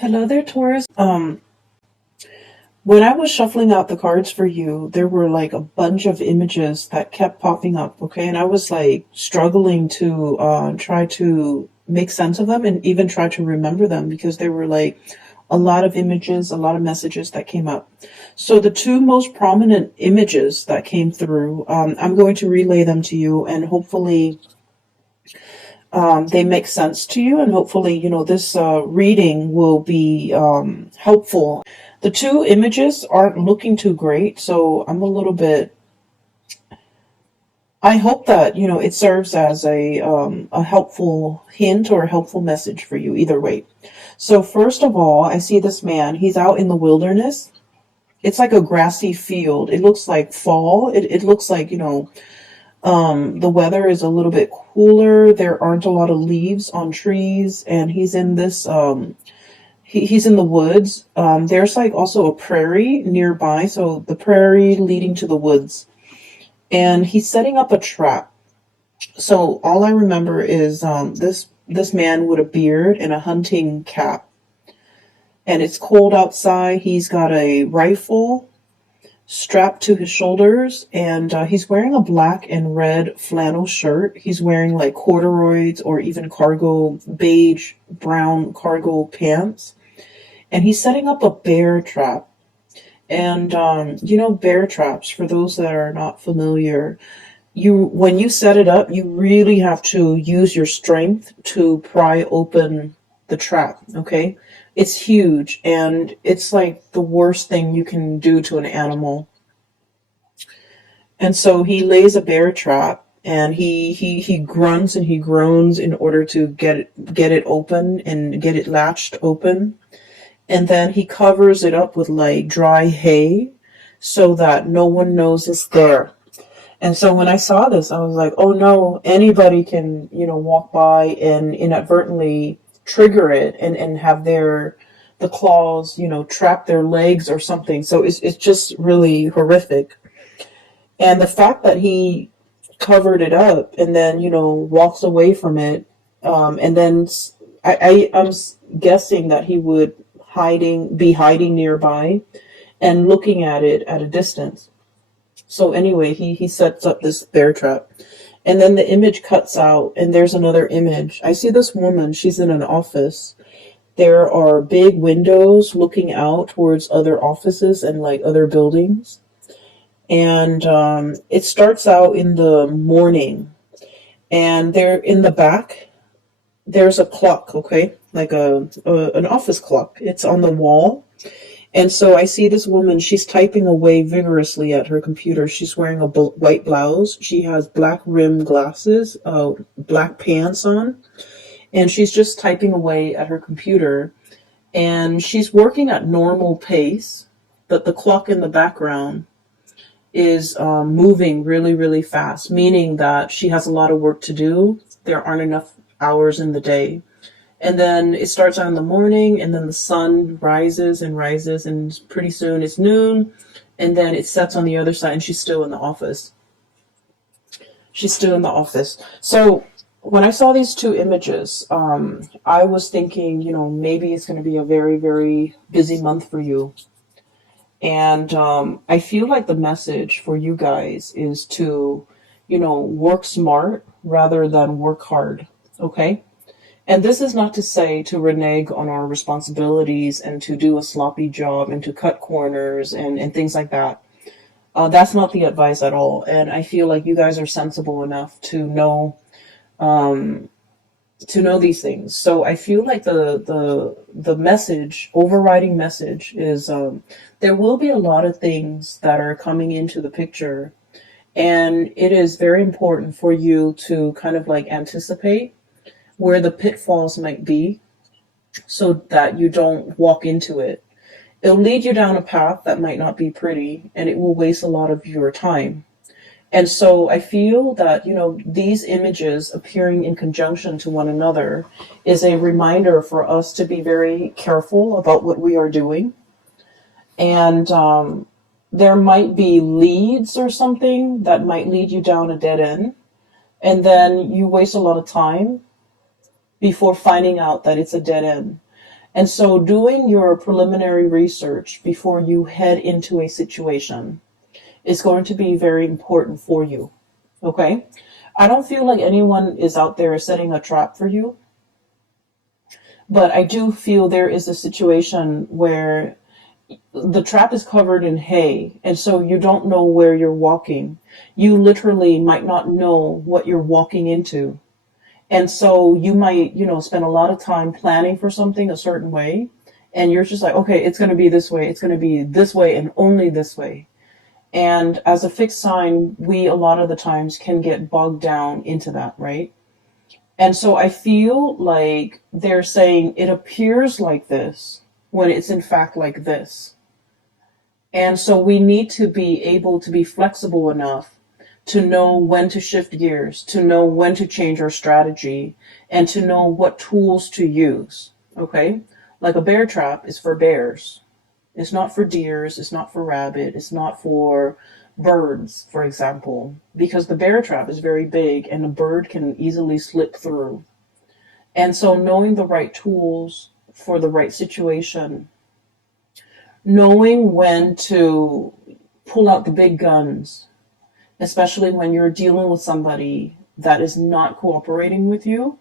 Hello there, Taurus. When I was shuffling out the cards for you, there were like a bunch of images that kept popping up, okay? And I was like struggling to try to make sense of them and even try to remember them because there were like a lot of images, a lot of messages that came up. So the two most prominent images that came through, I'm going to relay them to you and hopefully they make sense to you, and hopefully, this reading will be helpful. The two images aren't looking too great, so I'm a little bit. I hope that it serves as a helpful hint or a helpful message for you. Either way. So first of all, I see this man. He's out in the wilderness. It's like a grassy field. It looks like fall. It looks like the weather is a little bit cooler. There aren't a lot of leaves on trees, and he's in this he's in the woods. There's like also a prairie nearby, so the prairie leading to the woods, and he's setting up a trap. So all I remember is this man with a beard and a hunting cap, and it's cold outside. He's got a rifle strapped to his shoulders, and he's wearing a black and red flannel shirt. He's wearing like corduroys or even cargo, beige brown cargo pants, and he's setting up a bear trap. And bear traps, for those that are not familiar, when you set it up, you really have to use your strength to pry open the trap. Okay, it's huge, and it's like the worst thing you can do to an animal. And so he lays a bear trap, and he grunts and he groans in order to get it open and get it latched open. And then he covers it up with like dry hay so that no one knows it's there. And so when I saw this, I was like, oh no, anybody can, walk by and inadvertently trigger it and have the claws, trap their legs or something. So it's just really horrific. And the fact that he covered it up and then, walks away from it, and then I'm guessing that he would be hiding nearby and looking at it at a distance. So anyway, he sets up this bear trap. And then the image cuts out, and there's another image. I see this woman. She's in an office. There are big windows looking out towards other offices and like other buildings. And it starts out in the morning. And there in the back, there's a clock, okay? Like an office clock. It's on the wall. And so I see this woman, she's typing away vigorously at her computer. She's wearing a white blouse. She has black rimmed glasses, black pants on, and she's just typing away at her computer. And she's working at normal pace, but the clock in the background is moving really, really fast, meaning that she has a lot of work to do. There aren't enough hours in the day. And then it starts out in the morning, and then the sun rises and rises, and pretty soon it's noon, and then it sets on the other side, and she's still in the office. She's still in the office. So when I saw these two images, I was thinking, maybe it's going to be a very, very busy month for you. And I feel like the message for you guys is to, work smart rather than work hard. Okay? And this is not to say to renege on our responsibilities and to do a sloppy job and to cut corners and things like that. That's not the advice at all. And I feel like you guys are sensible enough to know these things. So I feel like the message, overriding message, is there will be a lot of things that are coming into the picture, and it is very important for you to kind of like anticipate where the pitfalls might be so that you don't walk into it. It'll lead you down a path that might not be pretty, and it will waste a lot of your time. And so I feel that, these images appearing in conjunction to one another is a reminder for us to be very careful about what we are doing. And there might be leads or something that might lead you down a dead end. And then you waste a lot of time before finding out that it's a dead end. And so doing your preliminary research before you head into a situation is going to be very important for you. Okay? I don't feel like anyone is out there setting a trap for you, but I do feel there is a situation where the trap is covered in hay, and so you don't know where you're walking. You literally might not know what you're walking into. And so you might, spend a lot of time planning for something a certain way, and you're just like, okay, it's going to be this way, it's going to be this way, and only this way. And as a fixed sign, we a lot of the times can get bogged down into that, right? And so I feel like they're saying it appears like this when it's in fact like this. And so we need to be able to be flexible enough to know when to shift gears, to know when to change our strategy, and to know what tools to use. Okay? Like a bear trap is for bears. It's not for deers, it's not for rabbit, it's not for birds, for example, because the bear trap is very big and a bird can easily slip through. And so knowing the right tools for the right situation, knowing when to pull out the big guns, especially when you're dealing with somebody that is not cooperating with you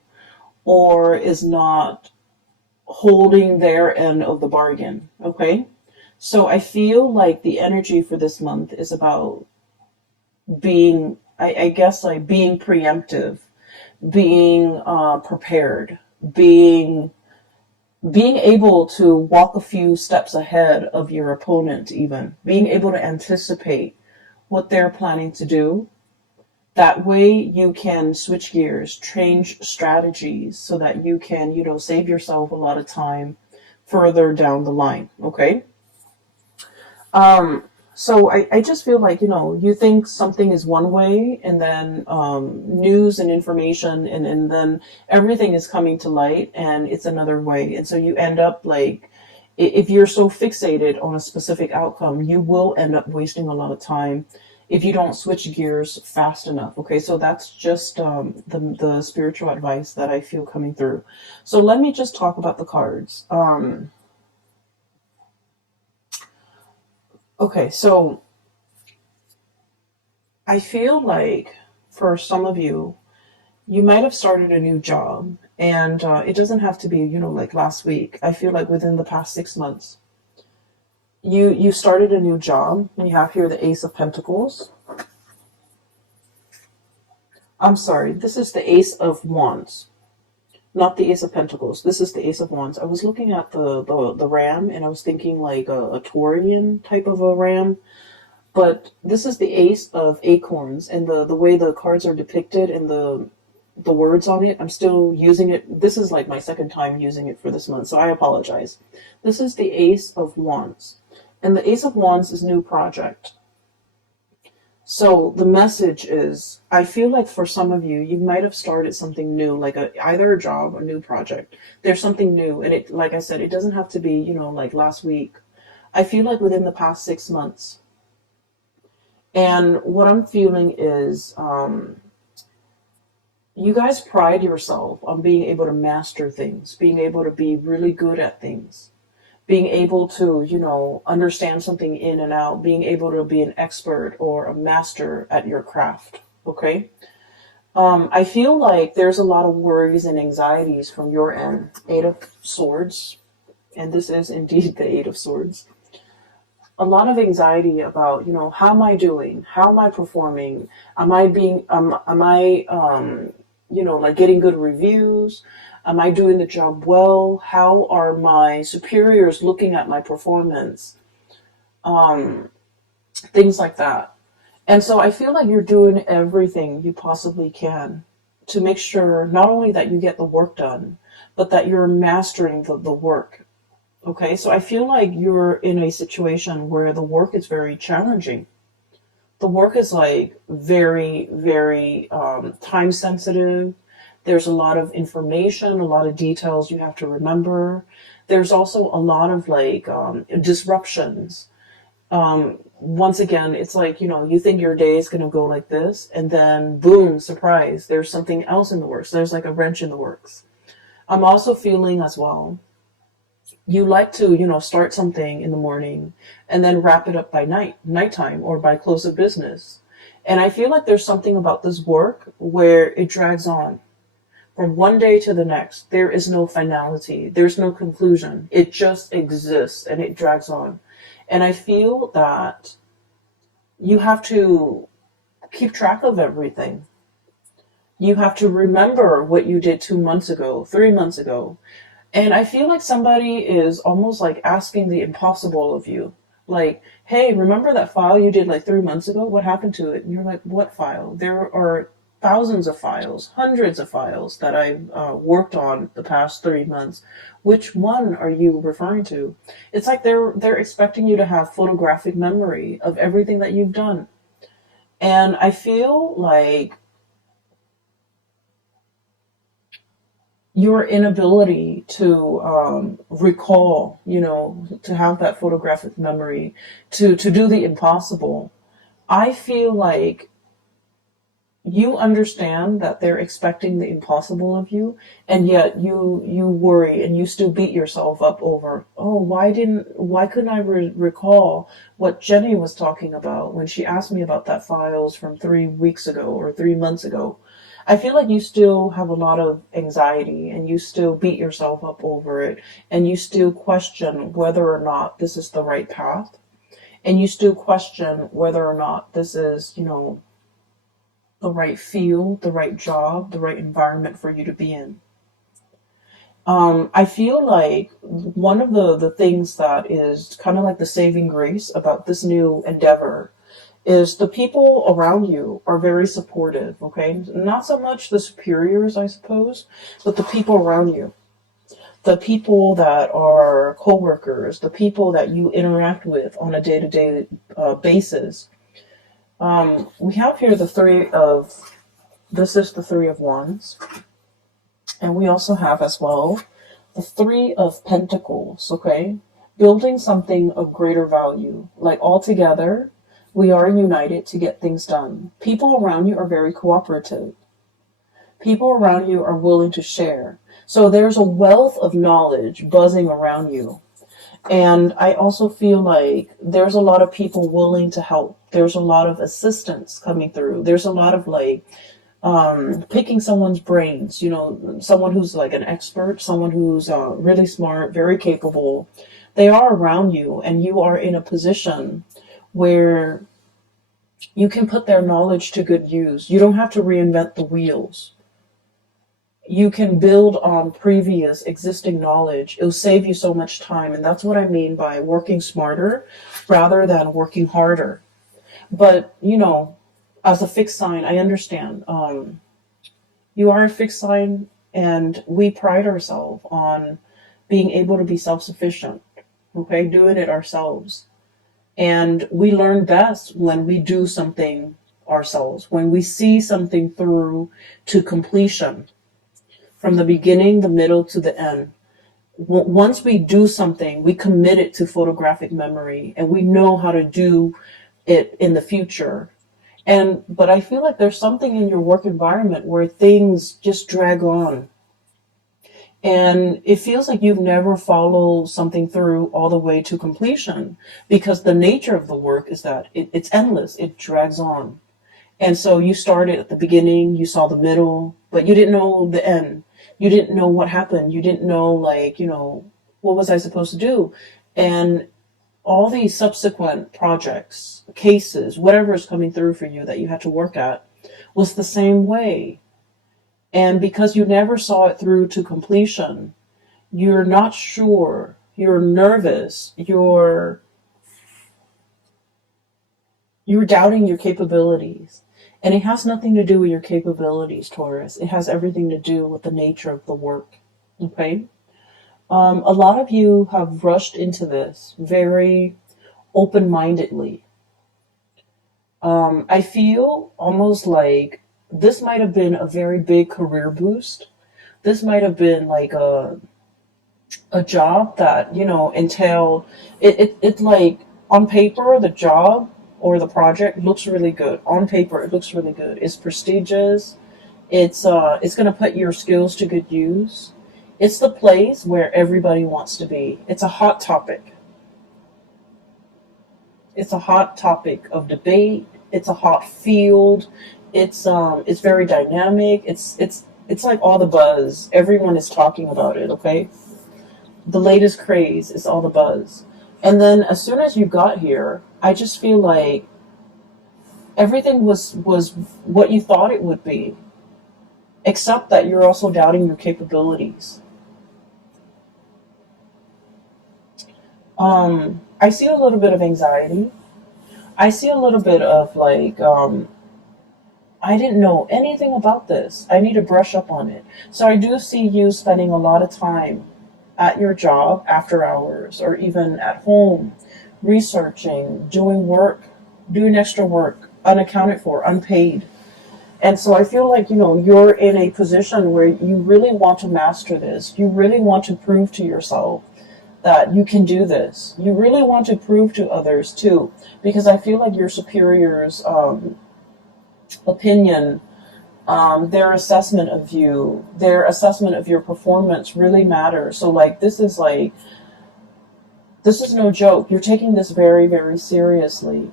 or is not holding their end of the bargain. Okay? So I feel like the energy for this month is about being, I guess, like being preemptive, being prepared, being able to walk a few steps ahead of your opponent, even being able to anticipate what they're planning to do. That way you can switch gears, change strategies so that you can, save yourself a lot of time further down the line. Okay? So I just feel like, you think something is one way, and then news and information, and then everything is coming to light and it's another way. And so you end up like, if you're so fixated on a specific outcome, you will end up wasting a lot of time if you don't switch gears fast enough. Okay, so that's just the spiritual advice that I feel coming through. So let me just talk about the cards. Okay, so I feel like for some of you, you might have started a new job, and it doesn't have to be, like last week. I feel like within the past 6 months, you started a new job. We have here the Ace of Pentacles. I'm sorry, this is the Ace of Wands, not the Ace of Pentacles. This is the Ace of Wands. I was looking at the ram, and I was thinking like a Taurian type of a ram. But this is the Ace of Acorns, and the way the cards are depicted and the words on it, I'm still using it. This is like my second time using it for this month, so I apologize. This is the Ace of Wands, and the Ace of Wands is new project. So the message is, I feel like for some of you, you might have started something new, like either a job, a new project. There's something new, and it, like I said, it doesn't have to be, like last week. I feel like within the past 6 months. And what I'm feeling is you guys pride yourself on being able to master things, being able to be really good at things, being able to, understand something in and out, being able to be an expert or a master at your craft. Okay? I feel like there's a lot of worries and anxieties from your end. Eight of Swords, and this is indeed the Eight of Swords. A lot of anxiety about, how am I doing? How am I performing? Am I being, am I, like getting good reviews? Am I doing the job well? How are my superiors looking at my performance? Things like that. And so I feel like you're doing everything you possibly can to make sure not only that you get the work done, but that you're mastering the work. Okay, so I feel like you're in a situation where the work is very challenging. The work is like very, very time sensitive. There's a lot of information, a lot of details you have to remember. There's also a lot of like disruptions. Once again, it's like, you think your day is going to go like this, and then boom, surprise, there's something else in the works. There's like a wrench in the works. I'm also feeling as well You like to, start something in the morning and then wrap it up by nighttime, or by close of business. And I feel like there's something about this work where it drags on from one day to the next. There is no finality. There's no conclusion. It just exists and it drags on. And I feel that you have to keep track of everything. You have to remember what you did 2 months ago, 3 months ago. And I feel like somebody is almost like asking the impossible of you. Like, hey, remember that file you did like 3 months ago? What happened to it? And you're like, what file? There are thousands of files, hundreds of files that I've worked on the past 3 months. Which one are you referring to? It's like they're expecting you to have photographic memory of everything that you've done. And I feel like your inability to recall, to have that photographic memory, to do the impossible. I feel like you understand that they're expecting the impossible of you, and yet you worry and you still beat yourself up over, oh, why couldn't I recall what Jenny was talking about when she asked me about that files from 3 weeks ago or 3 months ago. I feel like you still have a lot of anxiety and you still beat yourself up over it, and you still question whether or not this is the right path, and you still question whether or not this is, the right field, the right job, the right environment for you to be in. I feel like one of the things that is kind of like the saving grace about this new endeavor is the people around you are very supportive, okay? Not so much the superiors, I suppose, but the people around you. The people that are coworkers, the people that you interact with on a day-to-day basis. We have here this is the Three of Wands. And we also have as well the Three of Pentacles, okay? Building something of greater value. Like all together, we are united to get things done. People around you are very cooperative. People around you are willing to share. So there's a wealth of knowledge buzzing around you. And I also feel like there's a lot of people willing to help. There's a lot of assistance coming through. There's a lot of picking someone's brains, someone who's like an expert, someone who's really smart, very capable. They are around you, and you are in a position where you can put their knowledge to good use. You don't have to reinvent the wheels. You can build on previous existing knowledge. It'll save you so much time. And that's what I mean by working smarter rather than working harder. But, as a fixed sign, I understand. You are a fixed sign, and we pride ourselves on being able to be self-sufficient, okay, doing it ourselves. And we learn best when we do something ourselves, when we see something through to completion, from the beginning, the middle, to the end. Once we do something, we commit it to photographic memory, and we know how to do it in the future. But I feel like there's something in your work environment where things just drag on. And it feels like you've never followed something through all the way to completion, because the nature of the work is that it's endless. It drags on. And so you started at the beginning, you saw the middle, but you didn't know the end. You didn't know what happened. You didn't know, what was I supposed to do? And all these subsequent projects, cases, whatever is coming through for you that you had to work at, was the same way. And because you never saw it through to completion, you're not sure, you're nervous, you're doubting your capabilities. And it has nothing to do with your capabilities, Taurus. It has everything to do with the nature of the work. Okay? A lot of you have rushed into this very open-mindedly. I feel almost like this might have been a very big career boost. This might have been like a job that, entailed it like on paper, the job or the project looks really good. On paper, it looks really good. It's prestigious. It's going to put your skills to good use. It's the place where everybody wants to be. It's a hot topic. It's a hot topic of debate. It's a hot field. It's very dynamic. It's like all the buzz. Everyone is talking about it, okay? The latest craze is all the buzz. And then as soon as you got here, I just feel like everything was what you thought it would be, except that you're also doubting your capabilities. I see a little bit of anxiety. I see a little bit of like, I didn't know anything about this. I need to brush up on it. So I do see you spending a lot of time at your job after hours or even at home researching, doing work, doing extra work, unaccounted for, unpaid. And so I feel like, you're in a position where you really want to master this. You really want to prove to yourself that you can do this. You really want to prove to others too, because I feel like your superiors' opinion, their assessment of you, their assessment of your performance really matters. So this is no joke. You're taking this very, very seriously.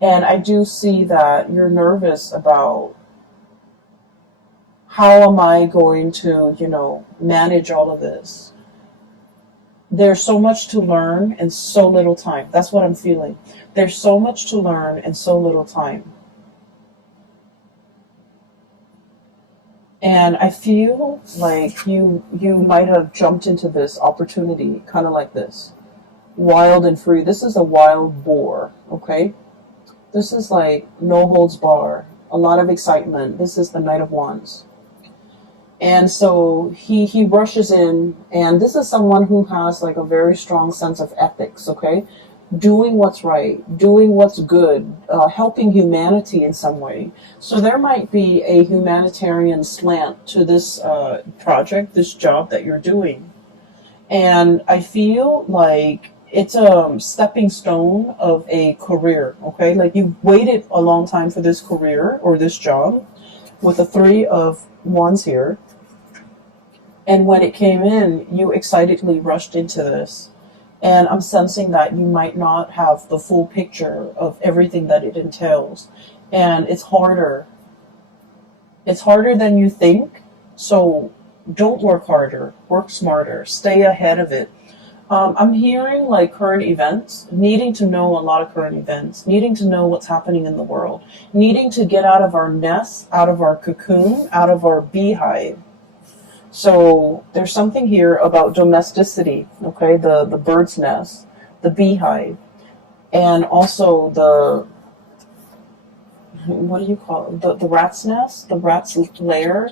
And I do see that you're nervous about how am I going to, manage all of this. There's so much to learn and so little time. That's what I'm feeling. There's so much to learn and so little time. And I feel like you might have jumped into this opportunity kind of like this. Wild and free. This is a wild boar, okay? This is like no holds bar, a lot of excitement. This is the Knight of Wands. And so he rushes in, and this is someone who has like a very strong sense of ethics, okay? Doing what's right, doing what's good, helping humanity in some way. So there might be a humanitarian slant to this project, this job that you're doing. And I feel like it's a stepping stone of a career, okay? Like you've waited a long time for this career or this job with the Three of Wands here. And when it came in, you excitedly rushed into this. And I'm sensing that you might not have the full picture of everything that it entails. And it's harder. It's harder than you think. So don't work harder, work smarter, stay ahead of it. I'm hearing like current events, needing to know a lot of current events, needing to know what's happening in the world, needing to get out of our nest, out of our cocoon, out of our beehive. So there's something here about domesticity, okay? The bird's nest, the beehive, and also what do you call it? The rat's nest, the rat's lair.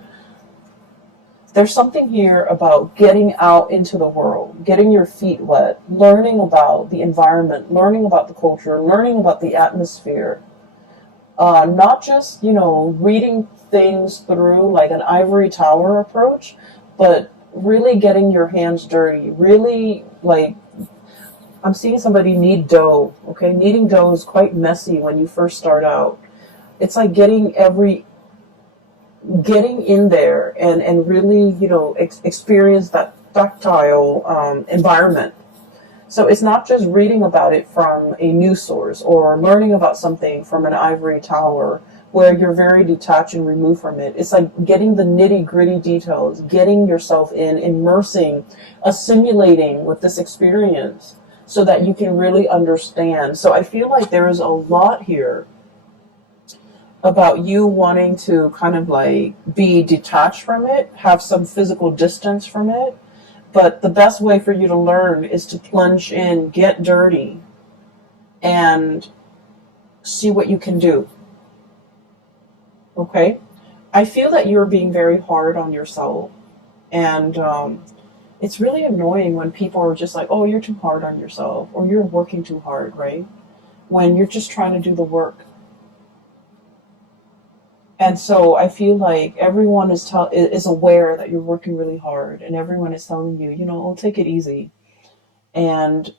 There's something here about getting out into the world, getting your feet wet, learning about the environment, learning about the culture, learning about the atmosphere. Not just, reading things through like an ivory tower approach, but really getting your hands dirty, really like, I'm seeing somebody knead dough, okay? Kneading dough is quite messy when you first start out. It's like getting in there and really, experience that tactile environment. So it's not just reading about it from a news source or learning about something from an ivory tower where you're very detached and removed from it. It's like getting the nitty gritty details, getting yourself in, immersing, assimilating with this experience so that you can really understand. So I feel like there is a lot here about you wanting to kind of like be detached from it, have some physical distance from it. But the best way for you to learn is to plunge in, get dirty, and see what you can do. Okay? I feel that you're being very hard on yourself. And it's really annoying when people are just like, oh, you're too hard on yourself, or you're working too hard, right? When you're just trying to do the work. And so I feel like everyone is aware that you're working really hard, and everyone is telling you, oh, take it easy. And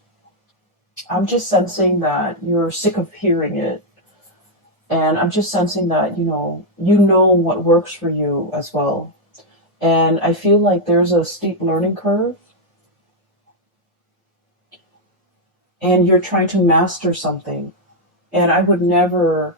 I'm just sensing that you're sick of hearing it. And I'm just sensing that, you know what works for you as well. And I feel like there's a steep learning curve, and you're trying to master something. And I would never,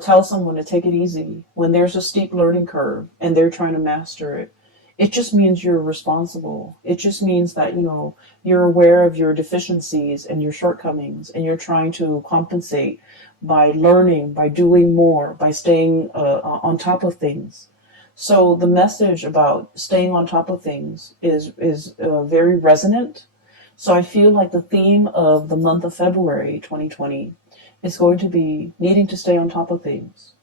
tell someone to take it easy when there's a steep learning curve and they're trying to master it. It just means you're responsible. It just means that, you're aware of your deficiencies and your shortcomings, and you're trying to compensate by learning, by doing more, by staying on top of things. So the message about staying on top of things is very resonant. So I feel like the theme of the month of February 2020 is going to be needing to stay on top of things,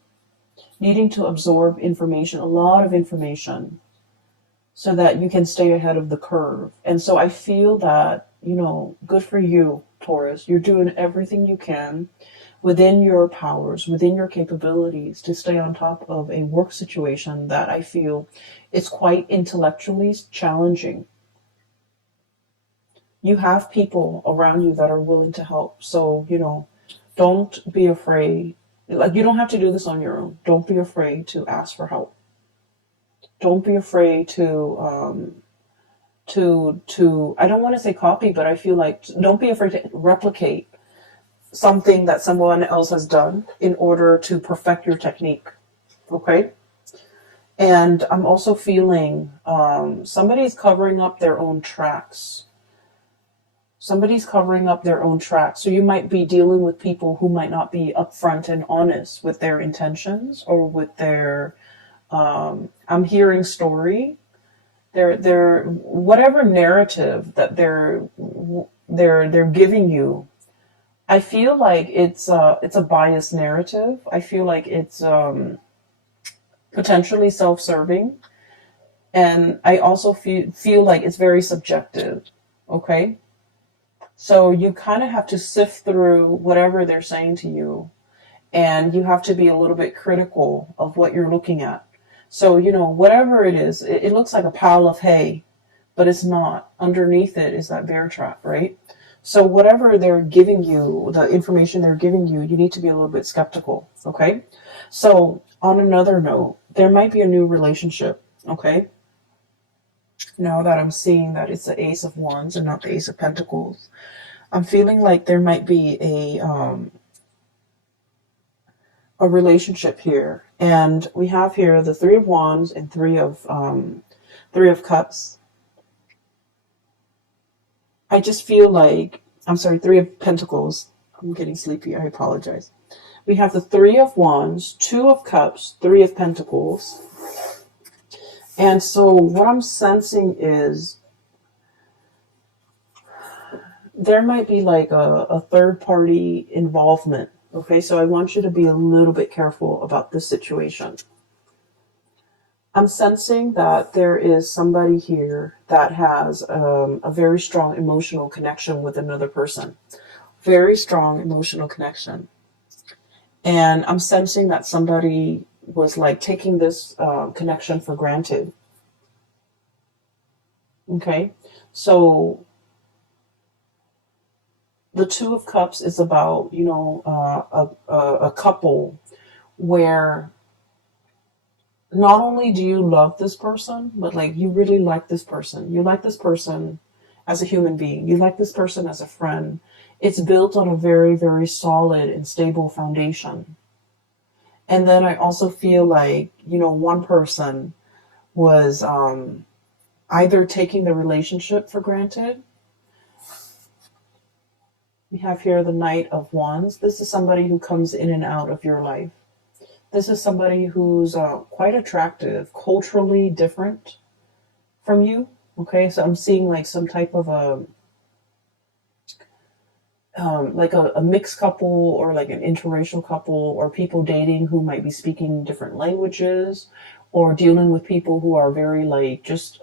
needing to absorb information, a lot of information, so that you can stay ahead of the curve. And so I feel that, good for you, Taurus. You're doing everything you can within your powers, within your capabilities, to stay on top of a work situation that I feel is quite intellectually challenging. You have people around you that are willing to help. So, don't be afraid. Like, you don't have to do this on your own. Don't be afraid to ask for help. Don't be afraid to I don't want to say copy, but I feel like don't be afraid to replicate something that someone else has done in order to perfect your technique. Okay? And I'm also feeling somebody's covering up their own tracks. Somebody's covering up their own tracks. So you might be dealing with people who might not be upfront and honest with their intentions or with their I'm hearing story. They're whatever narrative that they're giving you. I feel like it's a biased narrative. I feel like it's potentially self-serving, and I also feel like it's very subjective. Okay, so you kind of have to sift through whatever they're saying to you, and you have to be a little bit critical of what you're looking at. So, whatever it is, it looks like a pile of hay, but it's not. Underneath it is that bear trap, right? So whatever they're giving you, the information they're giving you, you need to be a little bit skeptical, okay? So on another note, there might be a new relationship, okay? Now that I'm seeing that it's the Ace of Wands and not the Ace of Pentacles, I'm feeling like there might be a relationship here. And we have here the Three of Wands and Three of Cups. I just feel like, I'm sorry, Three of Pentacles. I'm getting sleepy. I apologize. We have the Three of Wands, Two of Cups, Three of Pentacles. And so what I'm sensing is there might be like a third party involvement. Okay, so I want you to be a little bit careful about this situation. I'm sensing that there is somebody here that has a very strong emotional connection with another person. Very strong emotional connection. And I'm sensing that somebody was like taking this connection for granted. Okay, so the Two of Cups is about, a couple where not only do you love this person, but like you really like this person. You like this person as a human being. You like this person as a friend. It's built on a very, very solid and stable foundation. And then I also feel like, one person was either taking the relationship for granted. We have here the Knight of Wands. This is somebody who comes in and out of your life. This is somebody who's quite attractive, culturally different from you. Okay, so I'm seeing like some type of a mixed couple, or like an interracial couple, or people dating who might be speaking different languages, or dealing with people who are very like just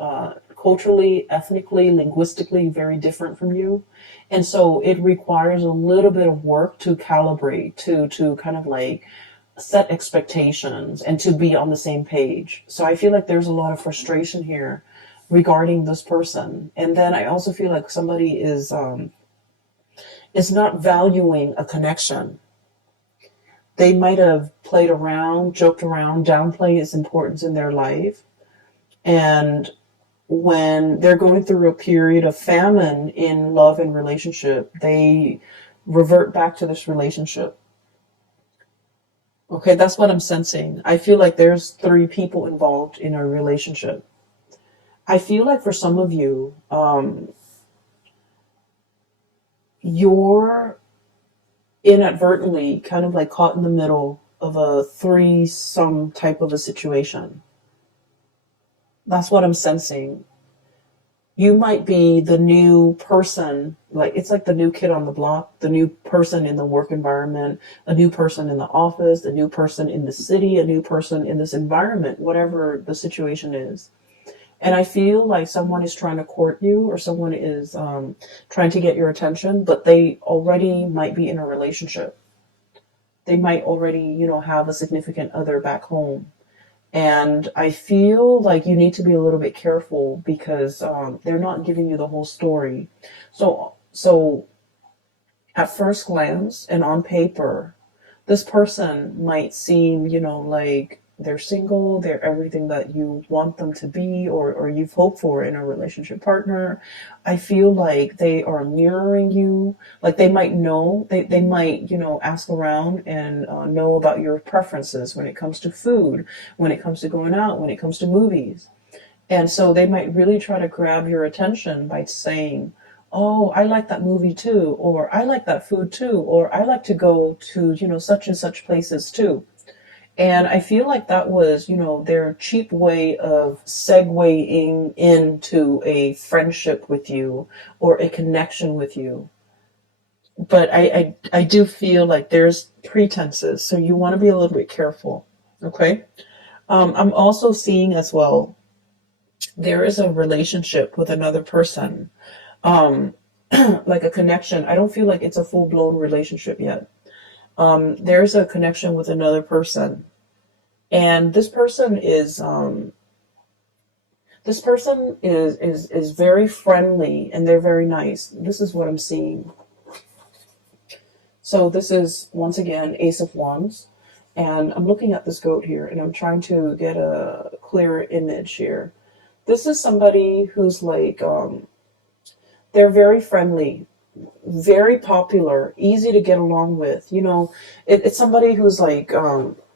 culturally, ethnically, linguistically very different from you. And so it requires a little bit of work to calibrate, to kind of like set expectations and to be on the same page. So I feel like there's a lot of frustration here regarding this person. And then I also feel like somebody is not valuing a connection. They might have played around, joked around, downplayed its importance in their life. And when they're going through a period of famine in love and relationship, they revert back to this relationship. Okay, that's what I'm sensing. I feel like there's 3 people involved in a relationship. I feel like for some of you, you're inadvertently kind of like caught in the middle of a threesome type of a situation. That's what I'm sensing. You might be the new person, like it's like the new kid on the block, the new person in the work environment, a new person in the office, a new person in the city, a new person in this environment, whatever the situation is. And I feel like someone is trying to court you, or someone is trying to get your attention, but they already might be in a relationship. They might already, have a significant other back home. And I feel like you need to be a little bit careful because they're not giving you the whole story. So at first glance and on paper, this person might seem, like they're single, they're everything that you want them to be, or you've hoped for in a relationship partner. I feel like they are mirroring you. Like they might know, they might, ask around and know about your preferences when it comes to food, when it comes to going out, when it comes to movies. And so they might really try to grab your attention by saying, oh, I like that movie too, or I like that food too, or I like to go to, such and such places too. And I feel like that was, their cheap way of segueing into a friendship with you or a connection with you. But I do feel like there's pretenses, so you want to be a little bit careful. Okay. I'm also seeing as well, there is a relationship with another person, um, like a connection. I don't feel like it's a full blown relationship yet. There's a connection with another person, and this person is very friendly, and they're very nice. This is what I'm seeing. So this is once again Ace of Wands, and I'm looking at this goat here, and I'm trying to get a clearer image here. This is somebody who's like they're very friendly, very popular, easy to get along with. It's somebody who's like,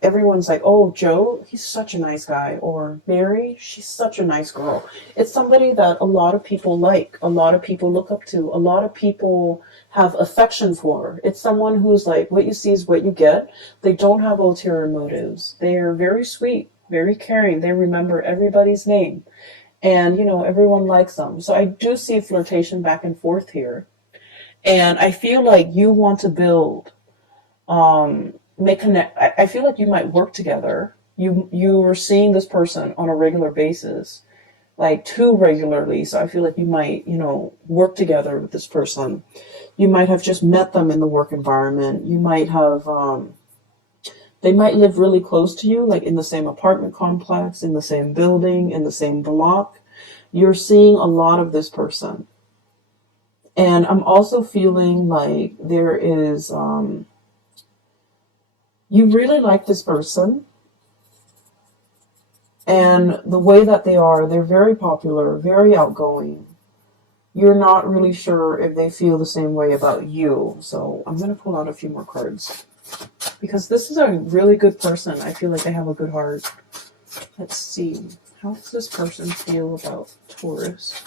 everyone's like, oh, Joe, he's such a nice guy. Or Mary, she's such a nice girl. It's somebody that a lot of people like, a lot of people look up to, a lot of people have affection for. It's someone who's like, what you see is what you get. They don't have ulterior motives. They are very sweet, very caring. They remember everybody's name. And, everyone likes them. So I do see flirtation back and forth here. And I feel like you want to build, make connect. I feel like you might work together. You are seeing this person on a regular basis, like too regularly. So I feel like you might, work together with this person. You might have just met them in the work environment. You might have, they might live really close to you, like in the same apartment complex, in the same building, in the same block. You're seeing a lot of this person. And I'm also feeling like there is, you really like this person. And the way that they are, they're very popular, very outgoing. You're not really sure if they feel the same way about you. So I'm going to pull out a few more cards. Because this is a really good person. I feel like they have a good heart. Let's see. How does this person feel about Taurus?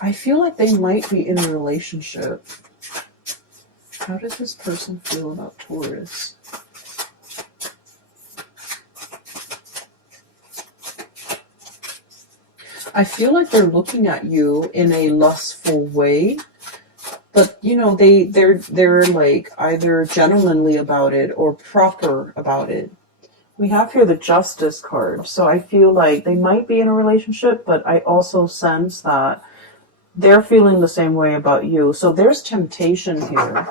I feel like they might be in a relationship. How does this person feel about Taurus? I feel like they're looking at you in a lustful way, but they're like either gentlemanly about it or proper about it. We have here the Justice card, so I feel like they might be in a relationship, but I also sense that they're feeling the same way about you. So there's temptation here.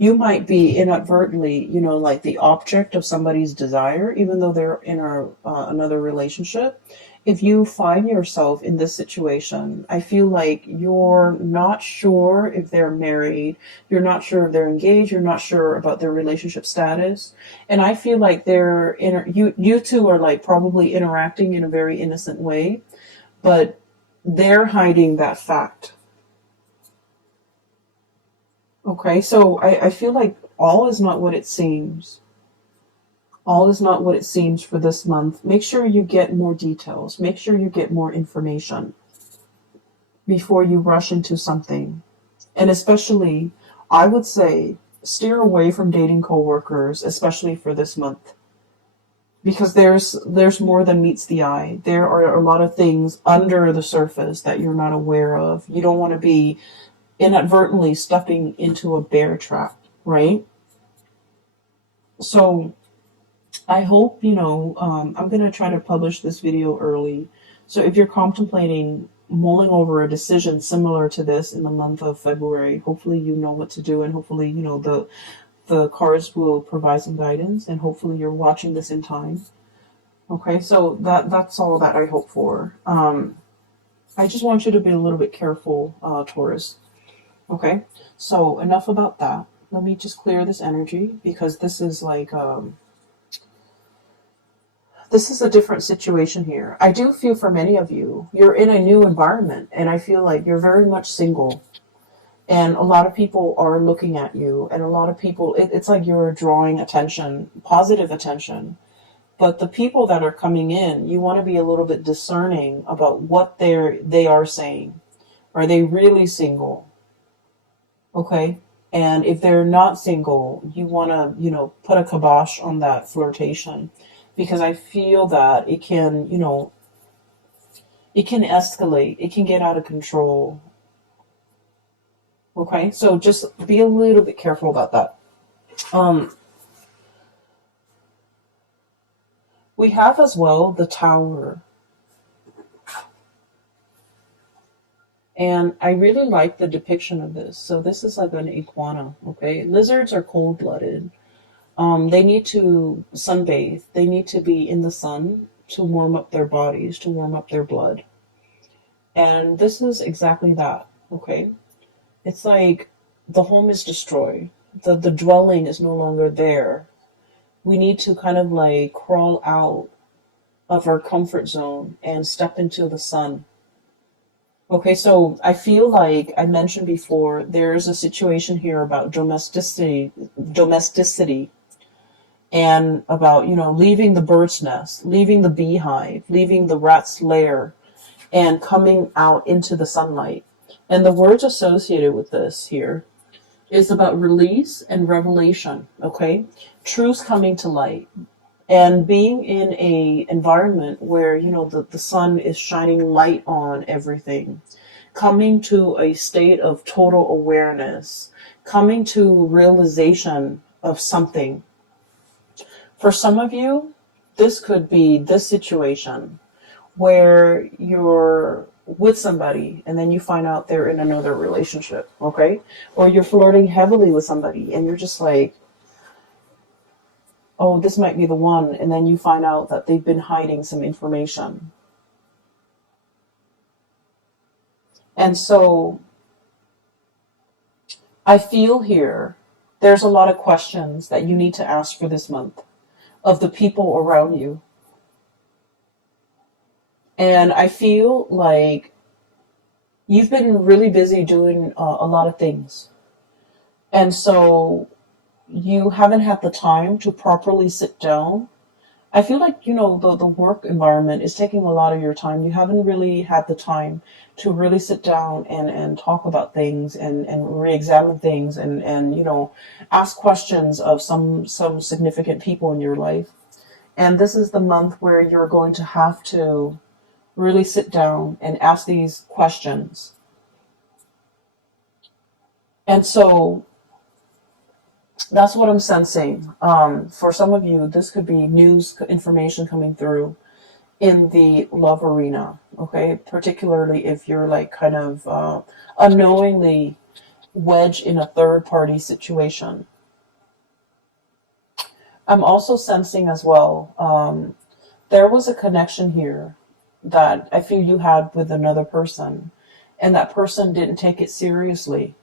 You might be inadvertently, like the object of somebody's desire, even though they're in another relationship. If you find yourself in this situation, I feel like you're not sure if they're married, you're not sure if they're engaged, you're not sure about their relationship status. And I feel like you two are like probably interacting in a very innocent way, but they're hiding that fact. Okay, so I feel like all is not what it seems. All is not what it seems for this month. Make sure you get more details. Make sure you get more information before you rush into something. And especially, I would say, steer away from dating coworkers, especially for this month. Because there's more than meets the eye. There are a lot of things under the surface that you're not aware of. You don't want to be inadvertently stepping into a bear trap, right? So I hope, I'm going to try to publish this video early. So if you're contemplating mulling over a decision similar to this in the month of February, hopefully you know what to do, and hopefully, the cards will provide some guidance, and hopefully you're watching this in time. Okay, so that's all that I hope for. I just want you to be a little bit careful, Taurus. Okay, so enough about that. Let me just clear this energy, because this is like this is a different situation here. I do feel for many of you, you're in a new environment, and I feel like you're very much single, and a lot of people are looking at you, and a lot of people, it's like you're drawing attention, positive attention. But the people that are coming in, you want to be a little bit discerning about what they are saying. Are they really single? Okay. And if they're not single, you want to, put a kibosh on that flirtation, because I feel that it can, it can escalate. It can get out of control. Okay. So just be a little bit careful about that. We have as well the Tower. And I really like the depiction of this. So this is like an iguana, okay? Lizards are cold-blooded. They need to sunbathe. They need to be in the sun to warm up their bodies, to warm up their blood. And this is exactly that, okay? It's like the home is destroyed. The dwelling is no longer there. We need to kind of like crawl out of our comfort zone and step into the sun. Okay, so I feel like I mentioned before, there's a situation here about domesticity, and about, leaving the bird's nest, leaving the beehive, leaving the rat's lair, and coming out into the sunlight. And the words associated with this here is about release and revelation, okay? Truths coming to light. And being in a environment where, the sun is shining light on everything, coming to a state of total awareness, coming to realization of something. For some of you, this could be this situation where you're with somebody and then you find out they're in another relationship, okay? Or you're flirting heavily with somebody and you're just like, oh, this might be the one, and then you find out that they've been hiding some information. And so I feel here there's a lot of questions that you need to ask for this month of the people around you. And I feel like you've been really busy doing a lot of things. And so you haven't had the time to properly sit down. I feel like, the work environment is taking a lot of your time. You haven't really had the time to really sit down and talk about things and re-examine things and ask questions of some significant people in your life. And this is the month where you're going to have to really sit down and ask these questions. And so that's what I'm sensing. For some of you, this could be news information coming through in the love arena, okay? Particularly if you're like kind of unknowingly wedge in a third party situation. I'm also sensing as well, there was a connection here that I feel you had with another person, and that person didn't take it seriously.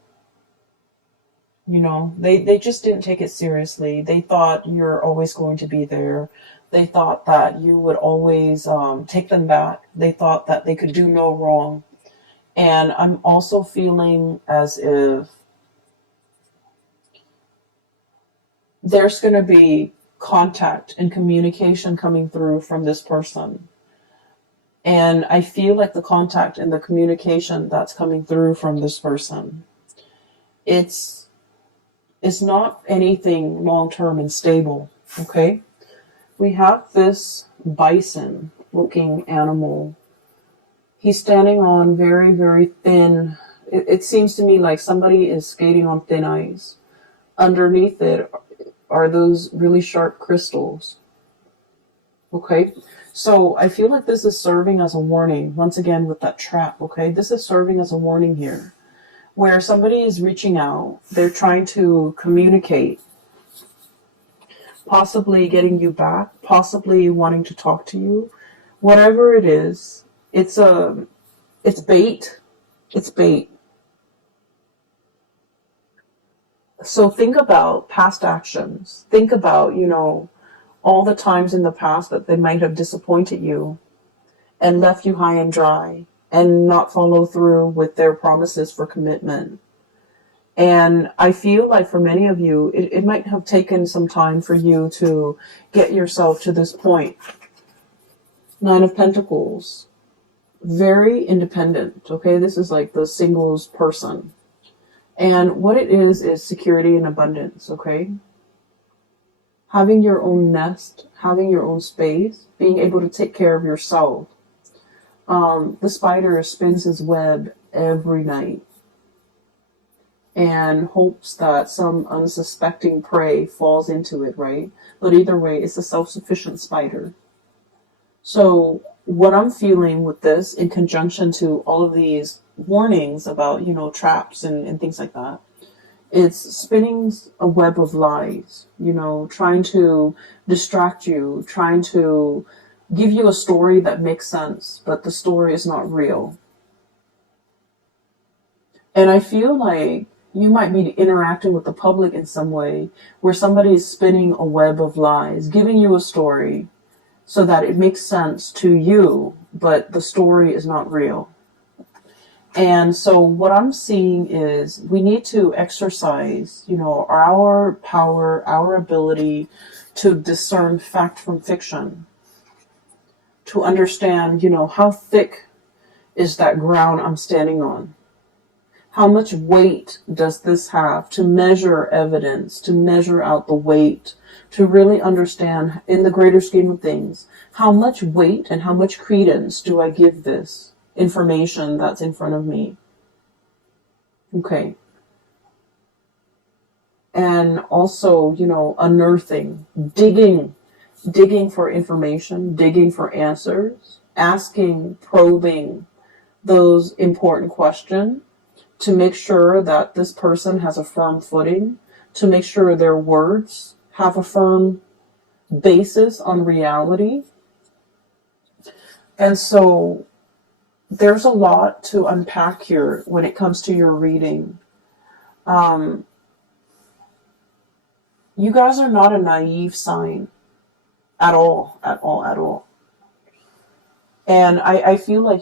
You know, they just didn't take it seriously. They thought you're always going to be there. They thought that you would always take them back. They thought that they could do no wrong. And I'm also feeling as if there's going to be contact and communication coming through from this person. And I feel like the contact and the communication that's coming through from this person, it's not anything long-term and stable, okay? We have this bison looking animal. He's standing on very, very thin. It seems to me like somebody is skating on thin ice. Underneath it are those really sharp crystals. Okay, so I feel like this is serving as a warning, once again with that trap, okay? This is serving as a warning here, where somebody is reaching out, they're trying to communicate, possibly getting you back, possibly wanting to talk to you. Whatever it is, it's bait. It's bait. So think about past actions. Think about, all the times in the past that they might have disappointed you and left you high and dry and not follow through with their promises for commitment. And I feel like for many of you, it might have taken some time for you to get yourself to this point. Nine of Pentacles. Very independent, okay? This is like the singles person. And what it is security and abundance, okay? Having your own nest, having your own space, being able to take care of yourself. The spider spins his web every night and hopes that some unsuspecting prey falls into it, right? But either way, it's a self-sufficient spider. So what I'm feeling with this, in conjunction to all of these warnings about, traps and things like that, it's spinning a web of lies, trying to distract you, trying to give you a story that makes sense, but the story is not real. And I feel like you might be interacting with the public in some way where somebody is spinning a web of lies, giving you a story so that it makes sense to you, but the story is not real. And so what I'm seeing is we need to exercise, our power, our ability to discern fact from fiction, to understand, how thick is that ground I'm standing on? How much weight does this have, to measure evidence, to measure out the weight, to really understand in the greater scheme of things, how much weight and how much credence do I give this information that's in front of me? Okay. And also, unearthing, digging for information, digging for answers, asking, probing those important questions to make sure that this person has a firm footing, to make sure their words have a firm basis on reality. And so there's a lot to unpack here when it comes to your reading. You guys are not a naive sign at all. And I feel like,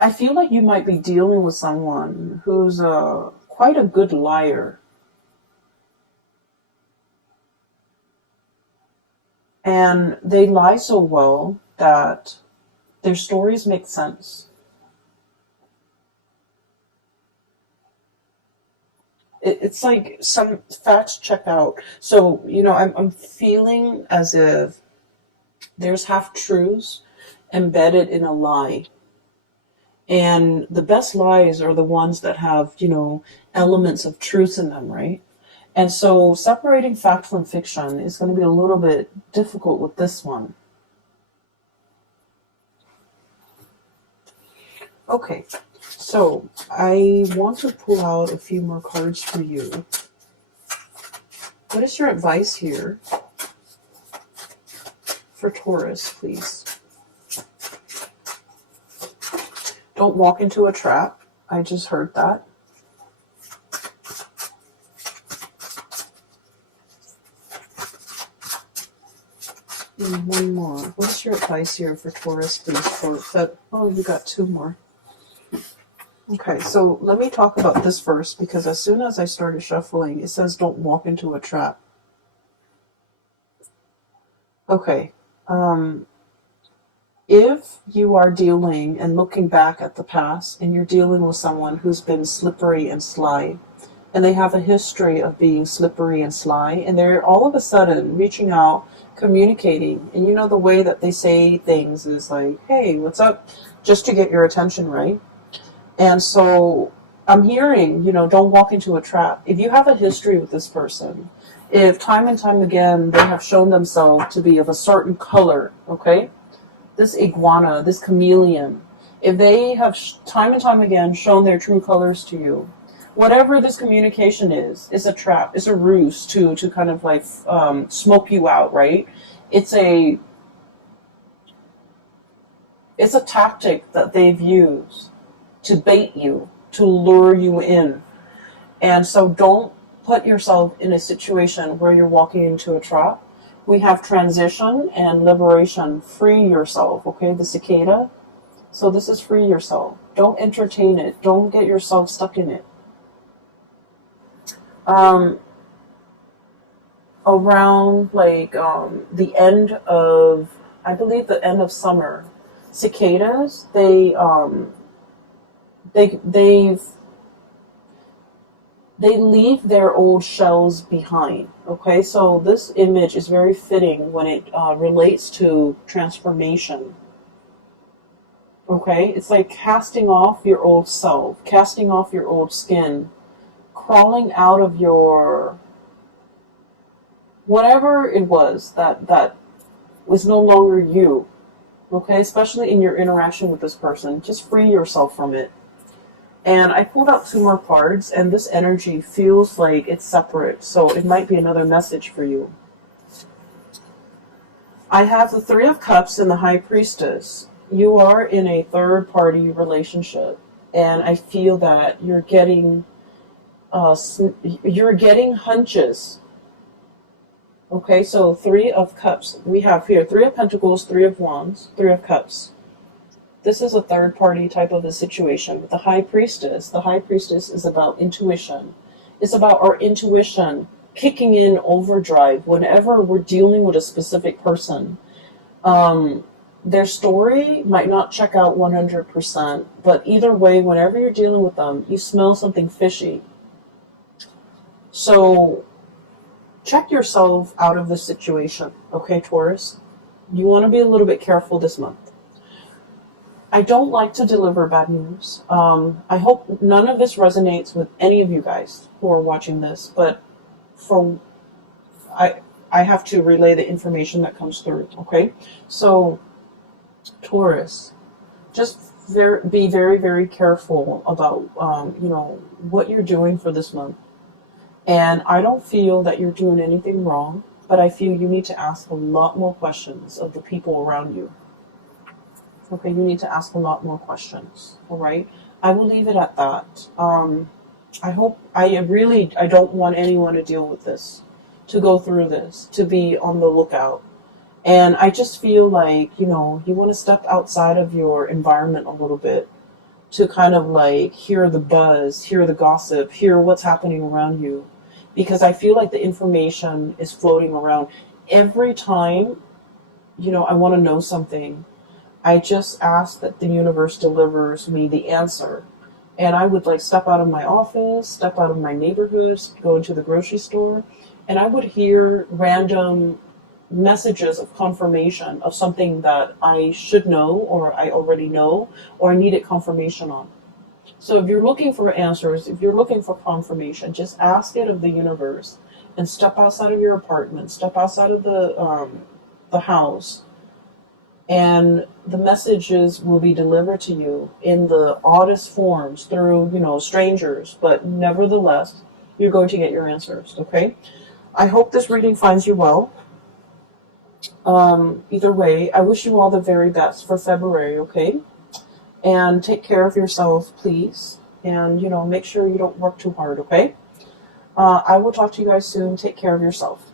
I feel like you might be dealing with someone who's quite a good liar. And they lie so well that their stories make sense. It's like some facts check out. So, I'm feeling as if there's half-truths embedded in a lie. And the best lies are the ones that have, elements of truth in them, right? And so separating fact from fiction is going to be a little bit difficult with this one. Okay, so I want to pull out a few more cards for you. What is your advice here for Taurus, please? Don't walk into a trap. I just heard that. And one more. What is your advice here for Taurus, please? For that. Oh, you got two more. Okay, so let me talk about this first, because as soon as I started shuffling, it says don't walk into a trap. Okay. If you are dealing and looking back at the past and you're dealing with someone who's been slippery and sly, and they have a history of being slippery and sly, and they're all of a sudden reaching out, communicating, and you know the way that they say things is like, hey, what's up? Just to get your attention, right? And so I'm hearing, don't walk into a trap. If you have a history with this person, if time and time again they have shown themselves to be of a certain color, okay? This iguana, this chameleon, if they have time and time again shown their true colors to you, whatever this communication is a trap, it's a ruse to kind of like smoke you out, right? It's a tactic that they've used to bait you, to lure you in. And so don't put yourself in a situation where you're walking into a trap. We have transition and liberation. Free yourself, okay? The cicada. So this is free yourself. Don't entertain it. Don't get yourself stuck in it. Around like the end of, I believe the end of summer, cicadas, they leave their old shells behind. Okay, so this image is very fitting when it relates to transformation. Okay, it's like casting off your old self, casting off your old skin, crawling out of your whatever it was that was no longer you. Okay, especially in your interaction with this person, just free yourself from it. And I pulled out two more cards, and this energy feels like it's separate, so it might be another message for you. I have the Three of Cups and the High Priestess. You are in a third-party relationship, and I feel that you're getting hunches. Okay, so Three of Cups. We have here Three of Pentacles, Three of Wands, Three of Cups. This is a third party type of a situation. With the High Priestess is about intuition. It's about our intuition kicking in overdrive whenever we're dealing with a specific person. Their story might not check out 100%, but either way, whenever you're dealing with them, you smell something fishy. So check yourself out of this situation, okay, Taurus? You want to be a little bit careful this month. I don't like to deliver bad news. I hope none of this resonates with any of you guys who are watching this, but I have to relay the information that comes through, okay? So, Taurus, just be very, very careful about, what you're doing for this month. And I don't feel that you're doing anything wrong, but I feel you need to ask a lot more questions of the people around you. Okay, you need to ask a lot more questions, all right? I will leave it at that. I don't want anyone to deal with this, to go through this, to be on the lookout. And I just feel like, you want to step outside of your environment a little bit to kind of like hear the buzz, hear the gossip, hear what's happening around you. Because I feel like the information is floating around. Every time, I want to know something, I just ask that the universe delivers me the answer. And I would like step out of my office, step out of my neighborhood, go into the grocery store, and I would hear random messages of confirmation of something that I should know, or I already know, or I needed confirmation on. So if you're looking for answers, if you're looking for confirmation, just ask it of the universe and step outside of your apartment, step outside of the house, and the messages will be delivered to you in the oddest forms through, strangers, but nevertheless, you're going to get your answers, okay? I hope this reading finds you well. Either way, I wish you all the very best for February, okay? And take care of yourself, please. And, make sure you don't work too hard, okay? I will talk to you guys soon. Take care of yourself.